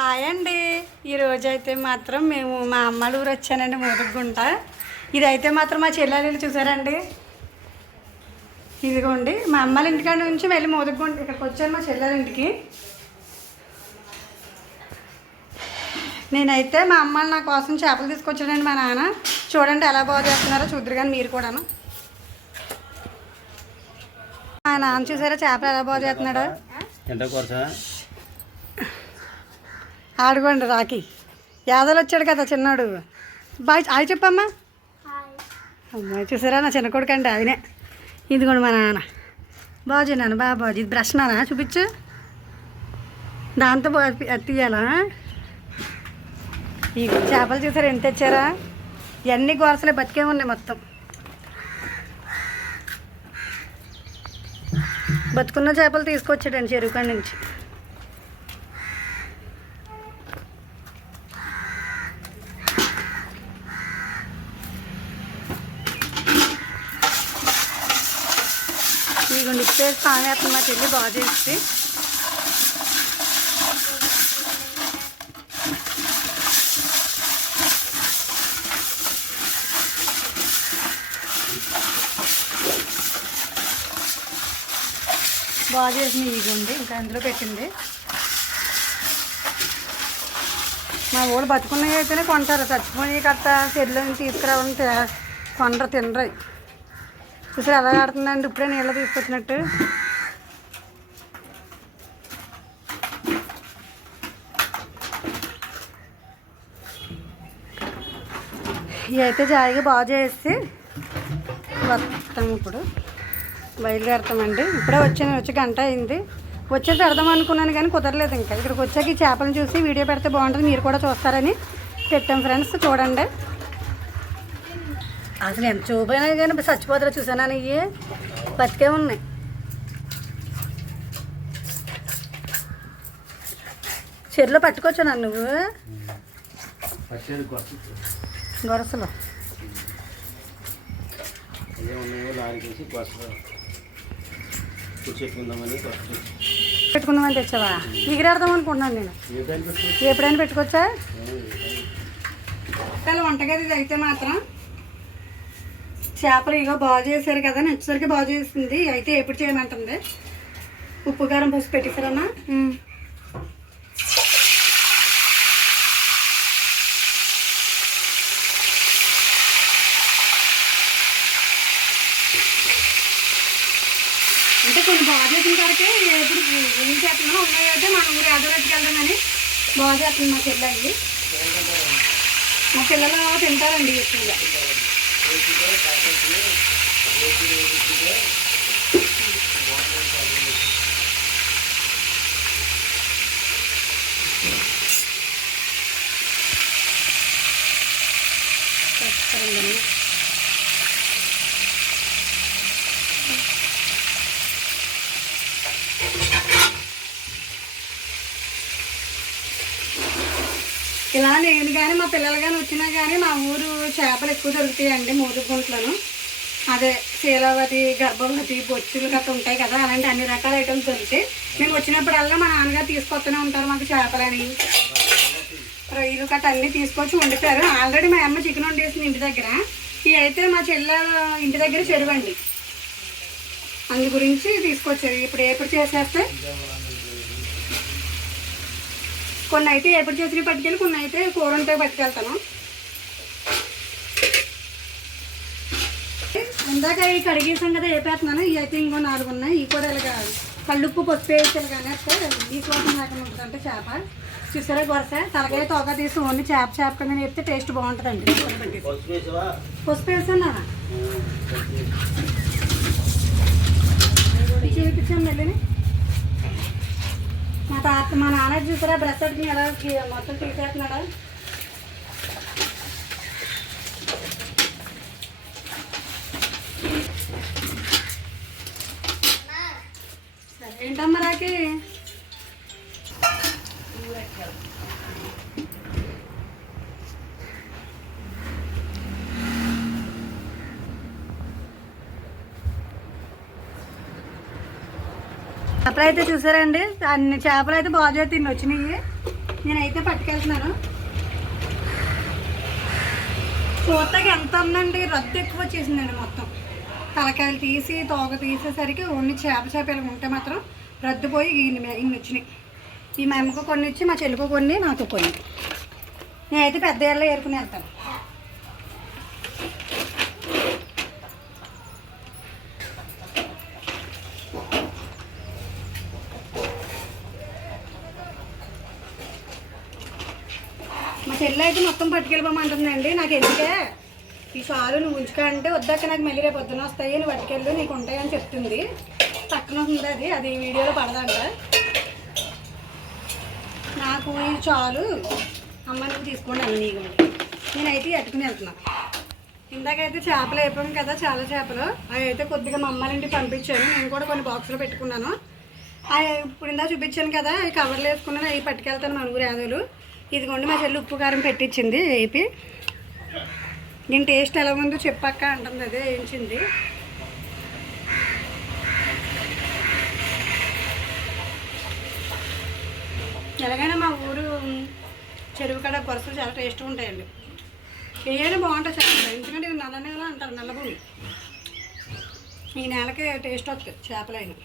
Hi అండి. ఈరోజు అయితే మాత్రం మేము మా అమ్మల ఊరు వచ్చానండి మోదగుంట. ఇదైతే మాత్రం మా చెల్లెలు చూసారండి. ఇదిగోండి మా అమ్మల ఇంటికాడ నుంచి వెళ్ళి మోదగుంట ఇక్కడికి వచ్చాను మా చెల్లెలింటికి. నేనైతే మా అమ్మని నా కోసం చేపలు తీసుకొచ్చాడండి మా నాన్న. చూడండి ఎలా బాగా చేస్తున్నారో చూద్దరు కానీ మీరు కూడాను. మా నాన్న చూసారా చేపలు ఎలా బాగా చేస్తున్నాడో? ఆడుకోండి రాకి యాదలు వచ్చాడు కదా చిన్నాడు. బాయ్ అవి చెప్పమ్మా. అమ్మాయి చూసారా? నా చిన్న కొడుకు అండి ఆయనే. ఇదిగోండి మా నాన్న. బాజీ నాన్న బాగా బాజీ ఇది బ్రష్ నాన్న చూపించు. దాంతో తీయాలా? ఈ చేపలు చూసారా? ఎంత తెచ్చారా? ఇవన్నీ గోరసలే బతికే ఉన్నాయి మొత్తం. బతుకున్న చేపలు తీసుకొచ్చాడండి చెరువు కాడి నుంచి. ఇదిగోండి ఇప్పేసి పాము వేస్తుంది మా చెల్లి బాగా చేసి బాగా చేసింది ఉంది ఇంకా అందులో పెట్టింది. మా ఊళ్ళు బతుకున్నవి అయితేనే కొంటారు. చచ్చిపోయి కట్ట చెల్లు తీసుకురావాలని తే- కొనరు తినరు. చూసారు ఎలా ఆడుతుందండి? ఇప్పుడే నీళ్ళు తీసుకొచ్చినట్టు. ఇవి అయితే జాయిగా బాగు చేసి వస్తాం ఇప్పుడు. బయలుదేరుతామండి. ఇప్పుడే వచ్చాను వచ్చి గంట అయింది. వచ్చేసి పెడదాం అనుకున్నాను కానీ కుదరలేదు ఇంకా. ఇక్కడికి వచ్చాక ఈ చేపలను చూసి వీడియో పెడితే బాగుంటుంది మీరు కూడా చూస్తారని పెట్టాం ఫ్రెండ్స్. చూడండి. అసలు ఎంత చూపైనా కానీ చచ్చిపోతారో చూసాను ఇవి బతికే ఉన్నాయి. చెరులో పట్టుకొచ్చాను నువ్వు? గొరసలు. పెట్టుకుందామని తెచ్చావా? ఎగిరాడదాం అనుకుంటున్నాను నేను. ఎప్పుడైనా పెట్టుకోవచ్చా పిల్లల వంటగది అయితే మాత్రం చేపలు ఇగో బాగా చేశారు కదా నచ్చేసరికి బాగా చేసింది. అయితే ఎప్పుడు చేయమంటుంది? ఉప్పు కారం పసుపు పెట్టేశారమ్మా అంటే కొన్ని బాగా చేసిన కాడికే ఎప్పుడు ఏం చేస్తున్నాం ఉన్నాయంటే మన ఊరు అదోలెట్టుకు వెళ్దామని బాగా చేస్తుంది మా చెల్లెలు మా పిల్లలు తింటారండి ఎక్కువగా. చేస్తారండి. ఇలా నేను కానీ మా పిల్లలు కానీ వచ్చినా కానీ మా ఊరు చేపలు ఎక్కువ దొరుకుతాయండి మోదుగుంట్లను. అదే శీలావతి గర్భవతి బొచ్చులు గట్రా ఉంటాయి కదా అలాంటి అన్ని రకాల ఐటమ్స్ దొరుకుతాయి. మేము వచ్చినప్పుడల్లా మా నాన్నగారు తీసుకొస్తూనే ఉంటారు మాకు చేపలని. రొయ్యలు గట్రా అన్నీ తీసుకొచ్చి వండుతారు. ఆల్రెడీ మా అమ్మ చికెన్ వండేసింది ఇంటి దగ్గర. ఇవి అయితే మా చెల్లె ఇంటి దగ్గర చెరువండి. అందు గురించి తీసుకొచ్చారు ఇప్పుడు ఎప్పుడు చేసేస్తే కొన్ని అయితే ఎప్పుడు చేసిన పట్టుకెళ్ళి కొన్ని అయితే కూర ఉంటే పట్టుకెళ్తాను. ఇందాక ఈ కడిగేసాం కదా వేపేస్తున్నాను ఇవి అయితే ఇంకో నాలుగు ఉన్నాయి. ఇవి కూడా ఇలాగ కళ్ళుప్పు పసుపు వేసాను కానీ వస్తే ఈ కోసం లేకుండా ఉంటుంది అంటే చేప. చూసారా గొరస? తలకాయ తోక తీసి ఓన్లీ చేప చేప కింద వేస్తే టేస్ట్ బాగుంటుందండి. పసుపు వేసాను చేయించాం మళ్ళీ మా తాత మా నాన్న చూసారా? బ్రష్ అడిగి ఎలా మొత్తం తీసేస్తున్నాడా. ఏంటమ్మా రాకి చేపలు అయితే చూసారండి? అన్ని చేపలు అయితే బాగా తిని వచ్చినాయి. నేనైతే పట్టుకెళ్తున్నాను. పూతకి ఎంత ఉందండి రద్దు ఎక్కువ వచ్చేసిందండి మొత్తం. తలకాయలు తీసి తోక తీసేసరికి ఓన్లీ చేప చేపలు ఉంటే మాత్రం రద్దు పోయి ఇన్ని ఇన్ని వచ్చినాయి. ఈ మా అమ్మకు కొన్ని ఇచ్చి మా చెల్లికి కొన్ని నాకు కొన్ని. నేనైతే పెద్ద ఏళ్ళలో ఏరుకుని వెళ్తాను. మా చెల్లి అయితే మొత్తం పట్టుకెళ్ళిపోమంటుందండి. నాకు ఎందుకే? ఈ షాలు నువ్వు ఉంచుకా అంటే వద్దాక నాకు మళ్ళీ రేపు పొద్దున వస్తాయి నువ్వు పట్టుకెళ్ళు నీకు ఉంటాయని చెప్తుంది. పక్కన ఉంది అది అది వీడియోలో పడదంట. నాకు ఈ చాలు అమ్మ నువ్వు తీసుకోండి అన్న నీకు నేనైతే ఎట్టుకుని వెళ్తున్నాను ఇందాకైతే చేపలు అయిపోయాం కదా చాలా చేపలు. అవి అయితే కొద్దిగా మా అమ్మ ఇంటికి పంపించాను. నేను కూడా కొన్ని బాక్సులు పెట్టుకున్నాను. అవి ఇప్పుడు ఇందా చూపించాను కదా అవి కవర్లు వేసుకున్నాను అవి పట్టుకెళ్తాను నలుగురు యాదవులు. ఇదిగోండి మా చెల్లి ఉప్పు కారం పెట్టించింది వేపి నేను టేస్ట్ ఎలా ఉందో చెప్పాక అంటుంది అదే వేయించింది. ఎలాగైనా మా ఊరు చెరువు కడ కొరసలు చాలా టేస్ట్గా ఉంటాయండి. ఏదైనా బాగుంటుంది చేపలు ఎందుకంటే ఇది నల్ల నేల అంటారు నల్ల భూమి ఈ నేలకే టేస్ట్ వస్తుంది చేపలైనా.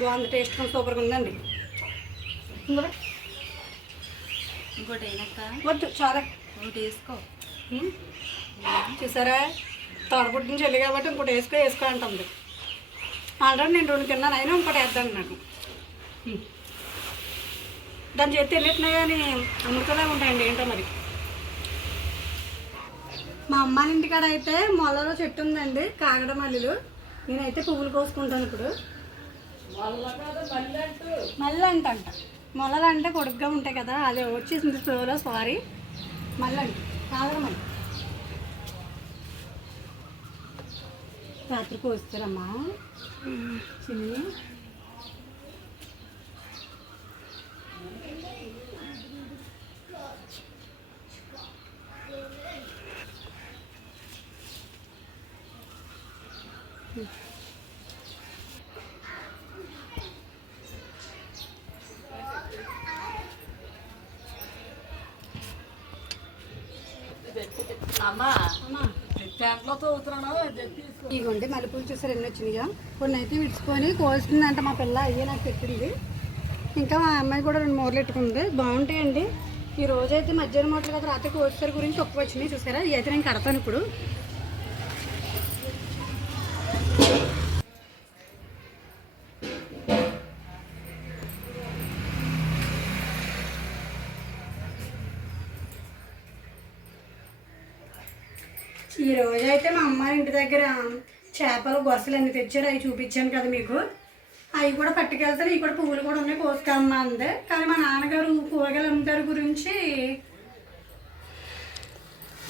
బాగుంది టేస్ట్ సూపర్గా ఉందండి. ఇంకోటి? వద్దు చాలా. ఒకటి వేసుకో. చూసారా? తోడపుట్టిన చెల్లి కాబట్టి ఇంకోటి వేసుకో వేసుకో అంటుంది. ఆల్రెడీ నేను రెండు తిన్నాను అయినా ఇంకోటి వేద్దాను నాకు. దాని చేతి వెళ్ళిట్టినా కానీ అమృతలా ఉంటాయండి ఏంటో మరి? మా అమ్మ ఇంటికాడ అయితే మొలలో చెట్టు ఉందండి కాగడ మల్లెలు నేనైతే పువ్వులు కోసుకుంటాను ఇప్పుడు. మల్లంట అంట అంట పొడుగ్గా ఉంటాయి కదా అది వచ్చేసింది ఫ్లోలో సారీ. మల్లంట. కాదమ్మా రాత్రి కోస్తారమ్మా. చిన్ని. అమ్మా అమ్మా ఇదిగోండి మల్లెపూలు చూసారు ఎన్ని వచ్చినాయో కొన్ని అయితే విడుచుకొని కోస్తుందంట మా పిల్ల అయ్యే నాకు పెట్టింది. ఇంకా మా అమ్మాయి కూడా రెండు మూరలు పెట్టుకుంది. బాగుంటాయండి. ఈ రోజు అయితే మధ్యాహ్నం మూటలు కదా రాత్రి కోస్తారు గురించి తక్కువ వచ్చినాయి చూసారా? ఇవి అయితే నేను కడతాను ఇప్పుడు. ఈ రోజు అయితే మా అమ్మ ఇంటి దగ్గర చేపలు గొరసలు అన్ని తెచ్చారు. అవి చూపించాను కదా మీకు. అవి కూడా పట్టుకెళ్తారు ఇవి కూడా పువ్వులు కూడా ఉన్నాయి. కోసుకమ్మ అందే. కానీ మా నాన్నగారు కూరగాయలు అమ్ముతారు గురించి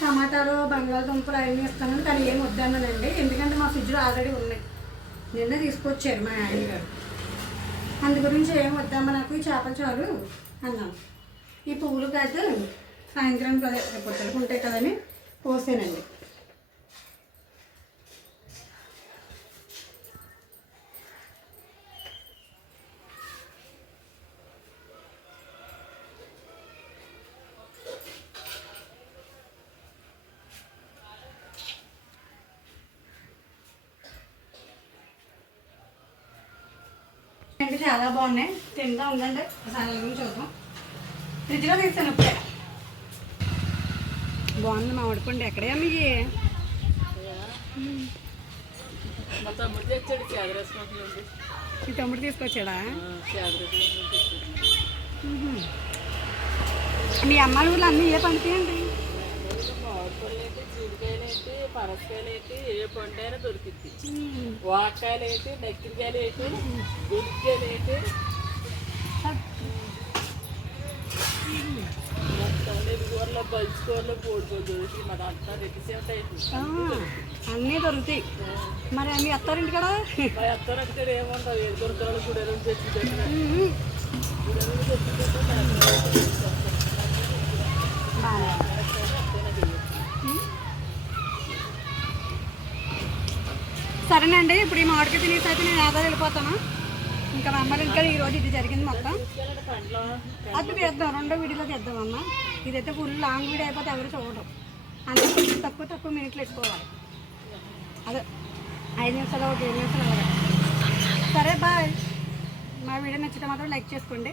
టమాటాలు బంగాళదుంపలు అవన్నీ ఇస్తానని కానీ ఏం వద్దన్నానండి ఎందుకంటే మా ఫ్రిడ్జ్లో ఆల్రెడీ ఉన్నాయి. నిన్న తీసుకొచ్చారు మా ఆయన గారు అందు గురించి ఏం వద్దామా నాకు? ఈ చేపలు చాలు అన్నాను. ఈ పువ్వులు కాదు సాయంత్రం కదా పొట్టలకు ఉంటాయి కదని కోసానండి. అంటే చాలా బాగున్నాయి. తింటా ఉందండి ఒకసారి గురించి చూద్దాం. ఫ్రిడ్జ్లో తీస్తాను ఇప్పుడే. బాగుంది మా పండు ఎక్కడే మీకు మీ తమ్ముడు తీసుకొచ్చాడా? మీ అమ్మాయి ఊళ్ళో అన్నీ ఏ పండుతాయండి మామిడిపళ్ళు ఏంటి జీడికాయలు ఏంటి పనసకాయలు ఏంటి ఏ పండు అయినా దొరికింది వాకాయలు ఏంటి నక్కిరికాయలు ఏంటి ఏంటి కూరలో కూరలో దొరికి మన అంతా రెడ్డి ఉంటాయి అన్నీ దొరుకుతాయి. మరి అన్నీ అత్తారింటి కదా మా అత్తలు అంటే ఏముండవు? ఏ దొరకరాలు గుడెలు తెచ్చి బాగా సరేనండి ఇప్పుడు ఈ మామిడికి తినేసి అయితే నేను ఆదా వెళ్ళిపోతాను. ఇంకా మా అమ్మాయి ఇంకా ఈరోజు ఇది జరిగింది మొత్తం. అది తీద్దాం రెండో వీడియోలో తీద్దాం అమ్మ. ఇదైతే ఫుల్ లాంగ్ వీడియో అయిపోతే ఎవరు చూడడం అందుకే కొంచెం తక్కువ తక్కువ మినిట్లు పెట్టుకోవాలి అదే ఐదు నిమిషాలు ఒక ఏడు నిమిషాలు అలాగే. సరే బాయ్ మా వీడియో నచ్చితే మాత్రం లైక్ చేసుకోండి.